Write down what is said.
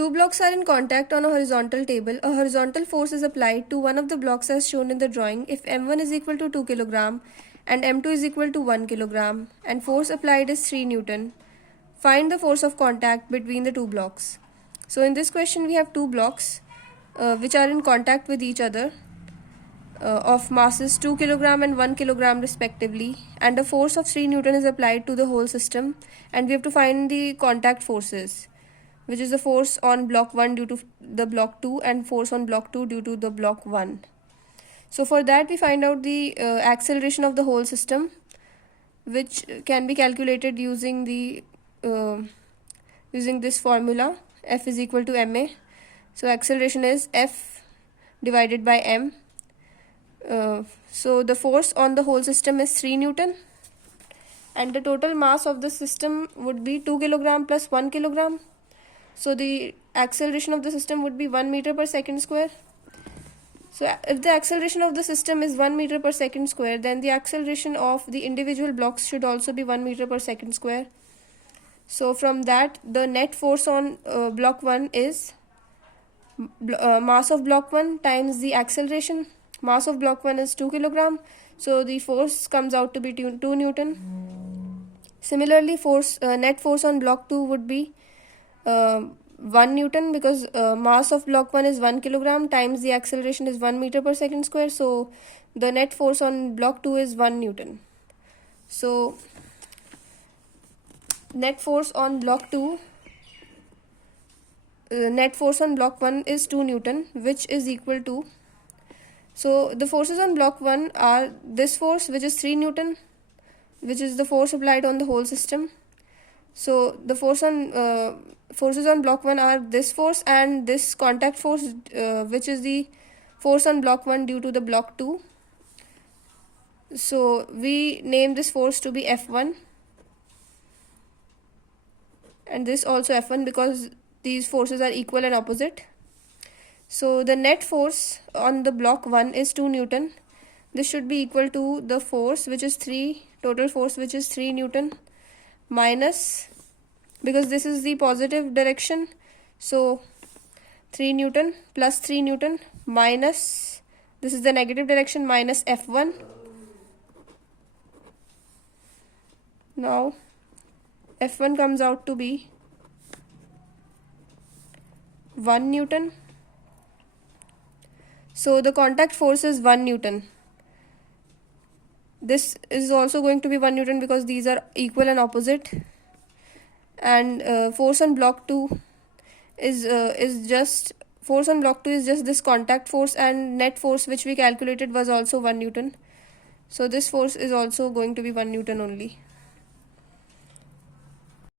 Two blocks are in contact on a horizontal table. A horizontal force is applied to one of the blocks as shown in the drawing if m1 is equal to 2 kg and m2 is equal to 1 kg and force applied is 3 Newton. Find the force of contact between the two blocks. So in this question we have two blocks which are in contact with each other of masses 2 kg and 1 kg respectively, and a force of 3 Newton is applied to the whole system, and we have to find the contact forces, which is the force on block 1 due to the block 2 and force on block 2 due to the block 1. So for that we find out the acceleration of the whole system, which can be calculated using the using this formula F is equal to ma. So acceleration is F divided by m. So the force on the whole system is 3 Newton, and the total mass of the system would be 2 kg plus 1 kg. So the acceleration of the system would be 1 meter per second square. So if the acceleration of the system is 1 meter per second square, then the acceleration of the individual blocks should also be 1 meter per second square. So from that, the net force on block 1 is mass of block 1 times the acceleration. Mass of block 1 is 2 kg, so the force comes out to be 2 Newton. Similarly, net force on block 2 would be 1 Newton, because mass of block 1 is 1 kg times the acceleration is 1 meter per second square, so the net force on block 2 is 1 Newton. So net force on block 2, net force on block 1 is 2 Newton, which is equal to, so the forces on block 1 are this force, which is 3 Newton, which is the force applied on the whole system. So the forces on block 1 are this force and this contact force, which is the force on block 1 due to the block 2. So we name this force to be F1, and this also F1, because these forces are equal and opposite. So the net force on the block 1 is 2 Newton. This should be equal to the force, which is 3, total force, which is 3 Newton, minus, because this is the positive direction, so 3 Newton plus 3 Newton minus, this is the negative direction, minus F1. Now F1 comes out to be 1 Newton. So the contact force is 1 Newton. This is also going to be 1 Newton because these are equal and opposite. And force on block 2 is just this contact force, and net force which we calculated was also 1 Newton. So this force is also going to be 1 Newton only.